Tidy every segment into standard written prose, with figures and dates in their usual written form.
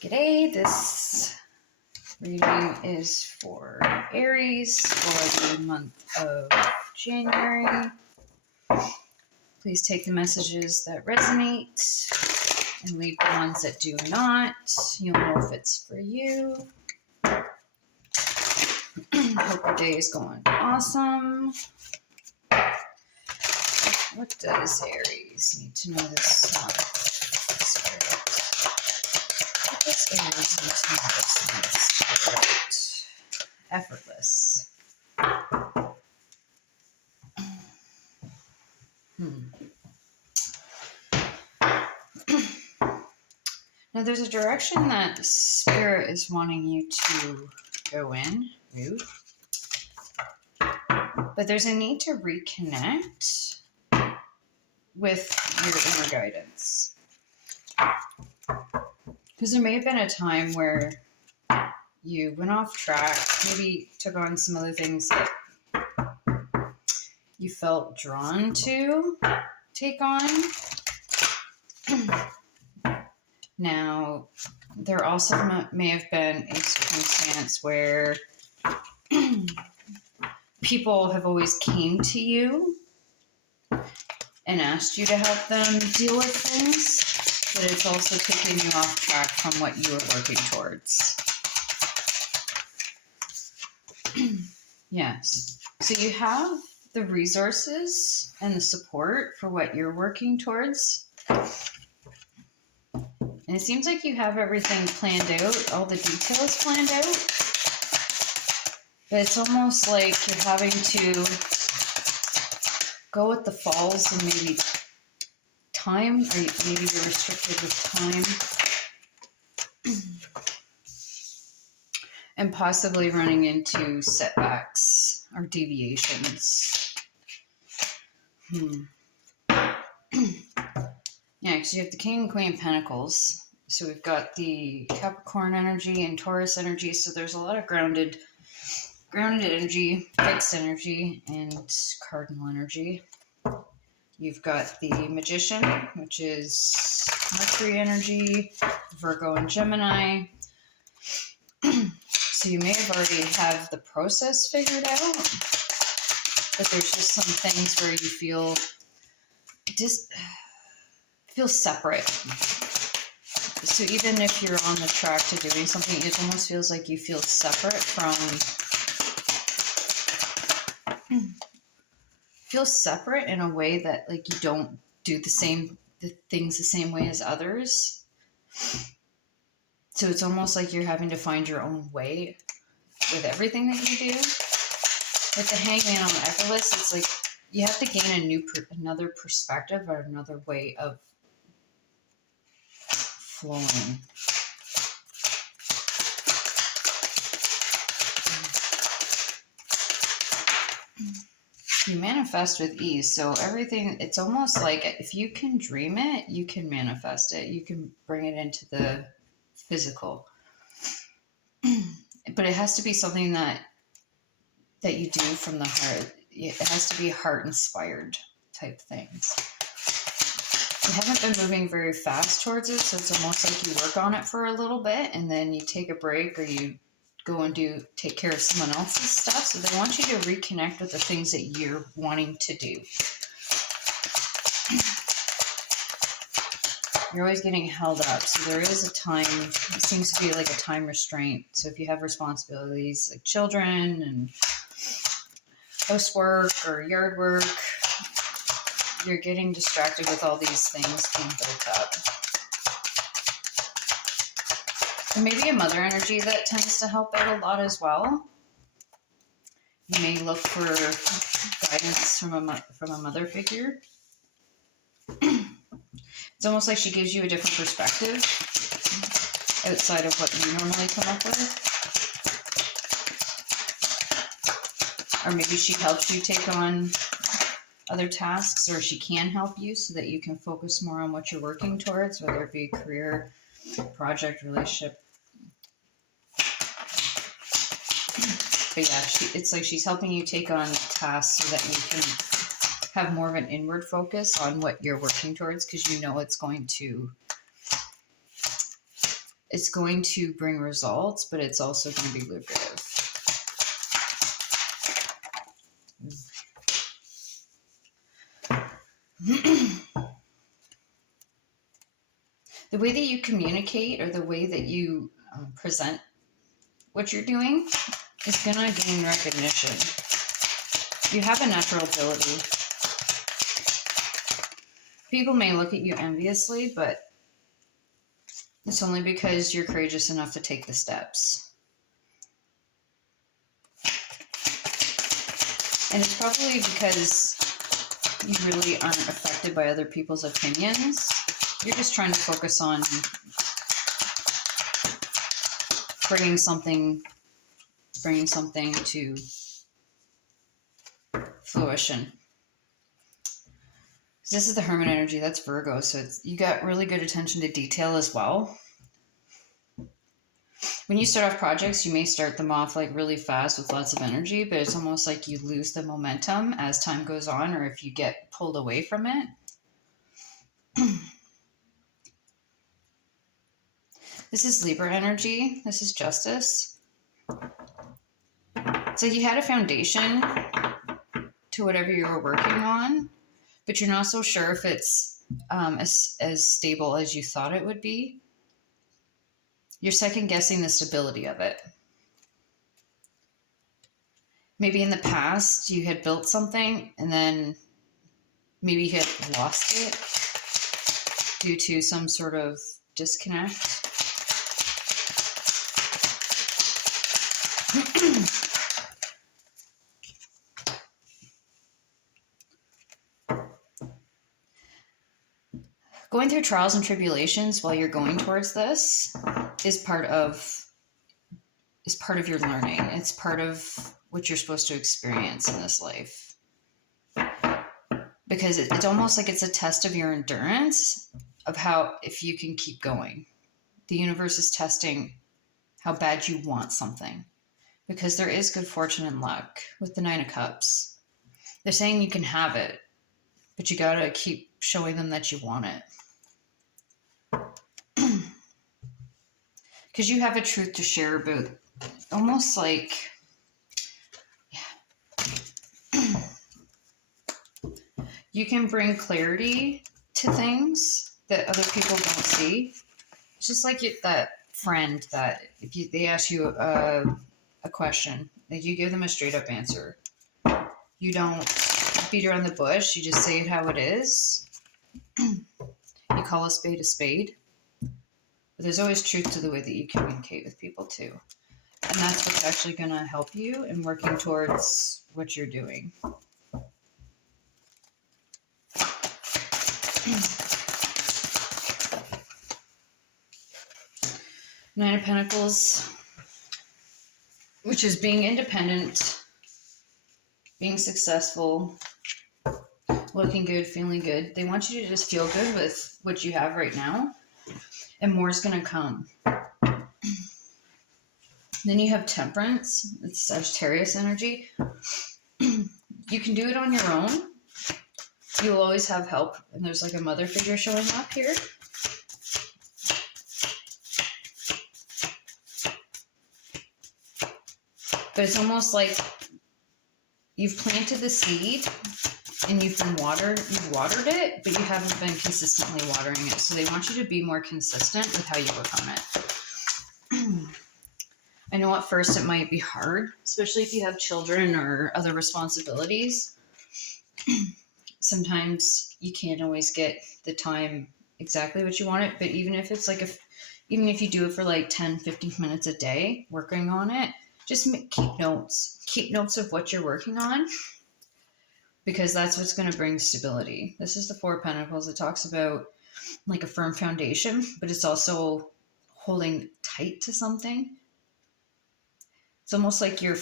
G'day, this reading is for Aries for the month of January. Please take the messages that resonate and leave the ones that do not. You'll know if it's for you. Hope your day is going awesome. What does Aries need to know this month? What does Aries need to know this month? Effortless. Now there's a direction that Spirit is wanting you to go in, but there's a need to reconnect with your inner guidance. Because there may have been a time where you went off track, maybe took on some other things that you felt drawn to take on. Now, there also may have been a circumstance where people have always came to you and asked you to help them deal with things, but it's also taken you off track from what you were working towards. Yes. So you have the resources and the support for what you're working towards. And it seems like you have everything planned out, all the details planned out. But it's almost like you're having to go with the falls and maybe time, or maybe you're restricted with time. And possibly running into setbacks or deviations. Yeah, because you have the King and Queen of Pentacles. So we've got the Capricorn energy and Taurus energy. So there's a lot of grounded energy, fixed energy, and cardinal energy. You've got the Magician, which is Mercury energy, Virgo and Gemini. So you may have already have the process figured out, but there's just some things where you feel separate. So even if you're on the track to doing something, it almost feels like you feel separate in a way that like you don't do the things the same way as others. So it's almost like you're having to find your own way with everything that you do. With the Hangman on Effortless, it's like you have to gain another perspective or another way of flowing. You manifest with ease. So everything, it's almost like if you can dream it, you can manifest it. You can bring it into the physical. But it has to be something that you do from the heart. It has to be heart-inspired type things. You haven't been moving very fast towards it, so it's almost like you work on it for a little bit, and then you take a break, or you go and take care of someone else's stuff. So they want you to reconnect with the things that you're wanting to do. You're always getting held up. So there is a time, it seems to be like a time restraint. So if you have responsibilities like children and housework or yard work, you're getting distracted with all these things being built up. There may be a mother energy that tends to help out a lot as well. You may look for guidance from a mother figure. It's almost like she gives you a different perspective outside of what you normally come up with. Or maybe she helps you take on other tasks, or she can help you so that you can focus more on what you're working towards, whether it be career, project, relationship. But yeah, it's like she's helping you take on tasks so that you can have more of an inward focus on what you're working towards, because you know it's going to It's going to bring results, but it's also going to be lucrative. The way that you communicate or the way that you present what you're doing is going to gain recognition. You have a natural ability. People may look at you enviously, but it's only because you're courageous enough to take the steps. And it's probably because you really aren't affected by other people's opinions. You're just trying to focus on bringing something to fruition. This is the Hermit energy. That's Virgo. So you got really good attention to detail as well. When you start off projects, you may start them off like really fast with lots of energy, but it's almost like you lose the momentum as time goes on, or if you get pulled away from it. This is Libra energy. This is Justice. So you had a foundation to whatever you were working on, but you're not so sure if it's as stable as you thought it would be. You're second guessing the stability of it. Maybe in the past you had built something and then maybe you had lost it due to some sort of disconnect. Going through trials and tribulations while you're going towards this is part of your learning. It's part of what you're supposed to experience in this life. Because it's almost like it's a test of your endurance, of how, if you can keep going. The universe is testing how bad you want something. Because there is good fortune and luck with the 9 of Cups. They're saying you can have it, but you gotta keep showing them that you want it. Because you have a truth to share about, almost like, you can bring clarity to things that other people don't see. It's just like that friend that if they ask you a question, like you give them a straight up answer. You don't beat around the bush. You just say it how it is. You call a spade a spade. But there's always truth to the way that you communicate with people too. And that's what's actually going to help you in working towards what you're doing. Nine of Pentacles, which is being independent, being successful, looking good, feeling good. They want you to just feel good with what you have right now, and more is going to come. Then you have Temperance. It's Sagittarius energy. You can do it on your own. You will always have help, and there's like a mother figure showing up here. But it's almost like you've planted the seed and you've watered it, but you haven't been consistently watering it. So they want you to be more consistent with how you work on it. I know at first it might be hard, especially if you have children or other responsibilities. Sometimes you can't always get the time exactly what you want it, but even if it's like even if you do it for like 10, 15 minutes a day working on it, just keep notes. Keep notes of what you're working on, because that's what's going to bring stability. This is the Four of Pentacles. It talks about like a firm foundation, but it's also holding tight to something. It's almost like you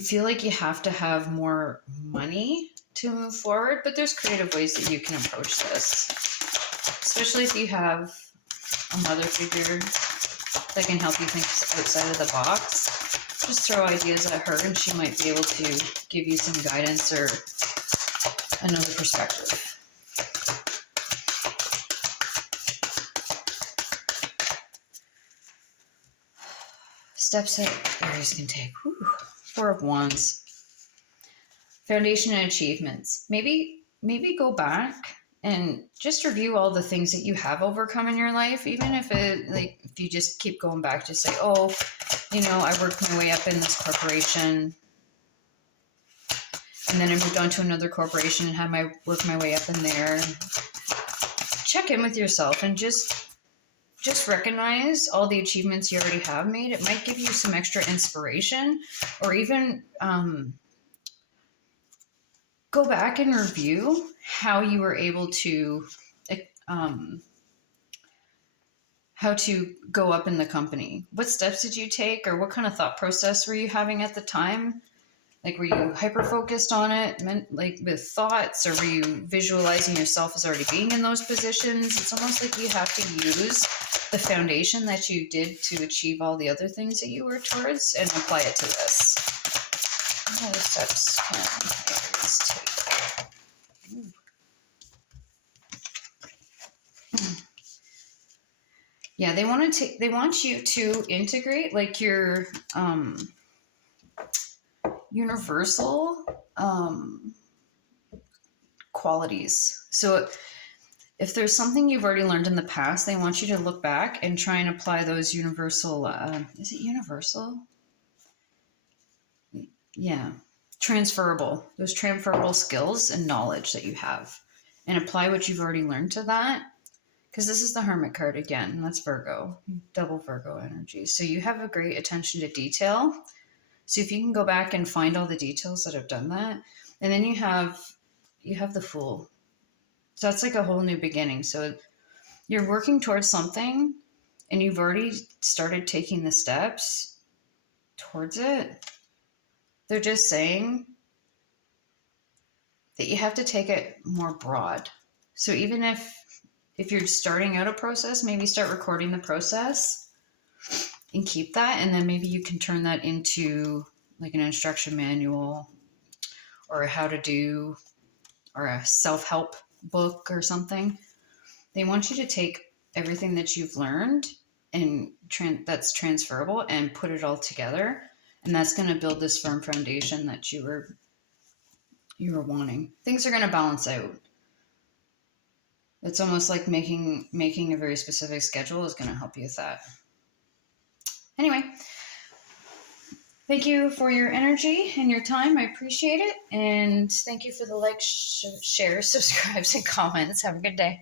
feel like you have to have more money to move forward, but there's creative ways that you can approach this, especially if you have a mother figure that can help you think outside of the box. Just throw ideas at her and she might be able to give you some guidance or another perspective. steps that Aries can take. Whew. 4 of Wands. Foundation and achievements. Maybe go back and just review all the things that you have overcome in your life, even if if you just keep going back, just say, oh, I worked my way up in this corporation, and then I moved on to another corporation and had work my way up in there. Check in with yourself and just recognize all the achievements you already have made. It might give you some extra inspiration, or even go back and review how you were able to how to go up in the company. What steps did you take, or what kind of thought process were you having at the time? Like, were you hyper-focused on it, like with thoughts, or were you visualizing yourself as already being in those positions? It's almost like you have to use the foundation that you did to achieve all the other things that you worked towards and apply it to this. What other steps can Aries take? Yeah, they want you to integrate like your universal qualities. So if there's something you've already learned in the past, they want you to look back and try and apply those universal, is it universal? Yeah, those transferable skills and knowledge that you have, and apply what you've already learned to that. Because this is the Hermit card again, and that's Virgo, double Virgo energy. So you have a great attention to detail. So if you can go back and find all the details that have done that, and then you have the Fool. So that's like a whole new beginning. So you're working towards something, and you've already started taking the steps towards it. They're just saying that you have to take it more broad. So even if you're starting out a process, maybe start recording the process and keep that, and then maybe you can turn that into like an instruction manual or a how to do or a self-help book or something. They want you to take everything that you've learned and that's transferable and put it all together, and that's going to build this firm foundation that you were wanting. Things are going to balance out. It's almost like making a very specific schedule is going to help you with that. Anyway, thank you for your energy and your time. I appreciate it. And thank you for the likes, shares, subscribes, and comments. Have a good day.